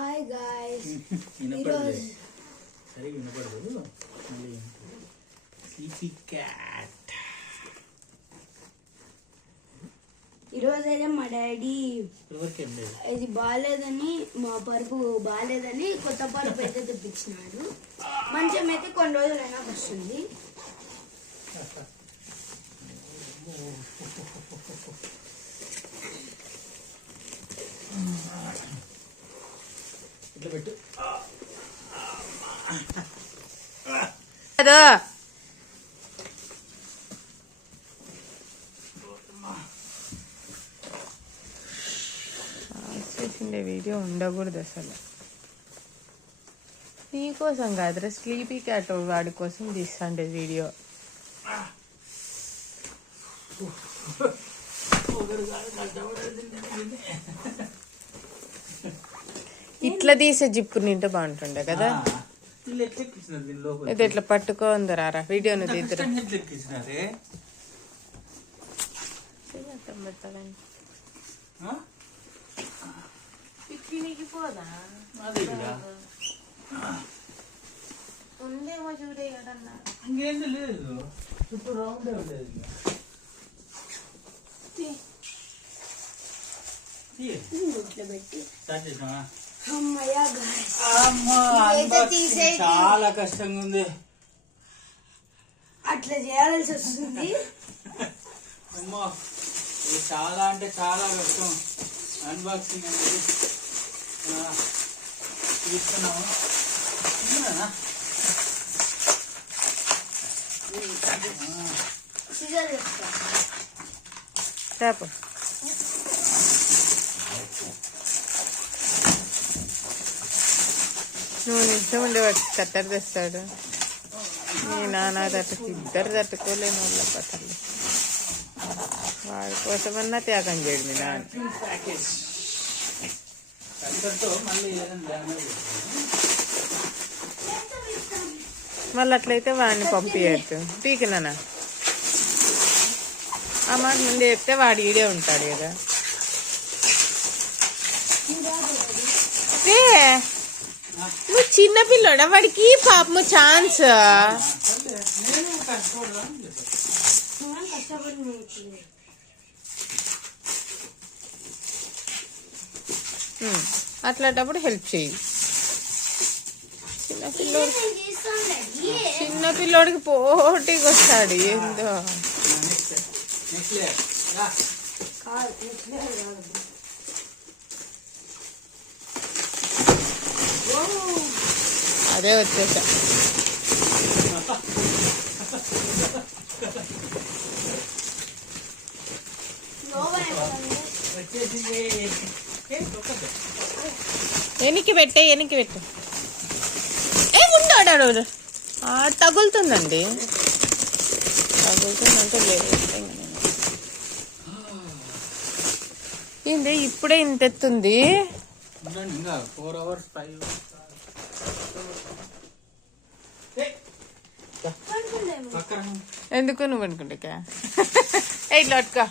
Hi guys. సరిగా వినపడదు. మళ్ళీ స్లీపీ క్యాట్. ఈరోజు అయితే మా డాడీ ఇది బాగాలేదని, మా పరుపు బాగాలేదని కొత్త పరుపు అయితే తెప్పించినాడు. మంచం అయితే కొన్ని రోజులైనా వస్తుంది. ఇట్లా పెట్టు. చేసిండే వీడియో ఉండకూడదు అసలు. నీకోసం కాదురా, స్లీపీ క్యాట్ వాడి కోసం తీస్తాండే వీడియో. ఇట్లా తీసే జిప్పు నింటే బాగుంటుండే కదా. ఇది ఇట్లా పట్టుకోందిరా వీడియోను తీద్దరు. ఉందేమో చూడే కదన్నా. ఇంకేం లేదు, చుట్టూ రౌండే ఉండేది. చాలా కష్టంగా ఉంది. అట్లా చేయాల్సి వస్తుంది. అమ్మా ఇది చాలా అంటే చాలా కష్టం. అన్బాక్సింగ్ అనేది తీసుకున్నాము. చెప్పు. నువ్వు నిజం ఉండేవాడు కత్తెర తెస్తాడు. నీ నాన్న ఇద్దరు తట్టుకోలేని వాళ్ళ పట్టలు. వాడి కోసమన్నా త్యాగం చేయడు మీ నాన్న. మళ్ళీ అట్లయితే వాడిని పంపించద్దు. పీకినా ఆ మాట ముందే చెప్తే వాడు ఈడే ఉంటాడు కదా. నువ్వు చిన్నపిల్లడా, వాడికి పాపము ఛాన్స్. అట్లాంటప్పుడు హెల్ప్ చెయ్యి. చిన్నపిల్లోడికి పోటీకి వస్తాడు ఏందో. అదే వచ్చేసా. ఎనికి పెట్టే ఉండాడు. తగులుతుందండి. తగులుతుందంటే లేదు. ఏంది ఇప్పుడే ఇంత ఎత్తుంది. ఎందుకు నువ్వు అనుకుంటా ఇట్లా అట్టుకో.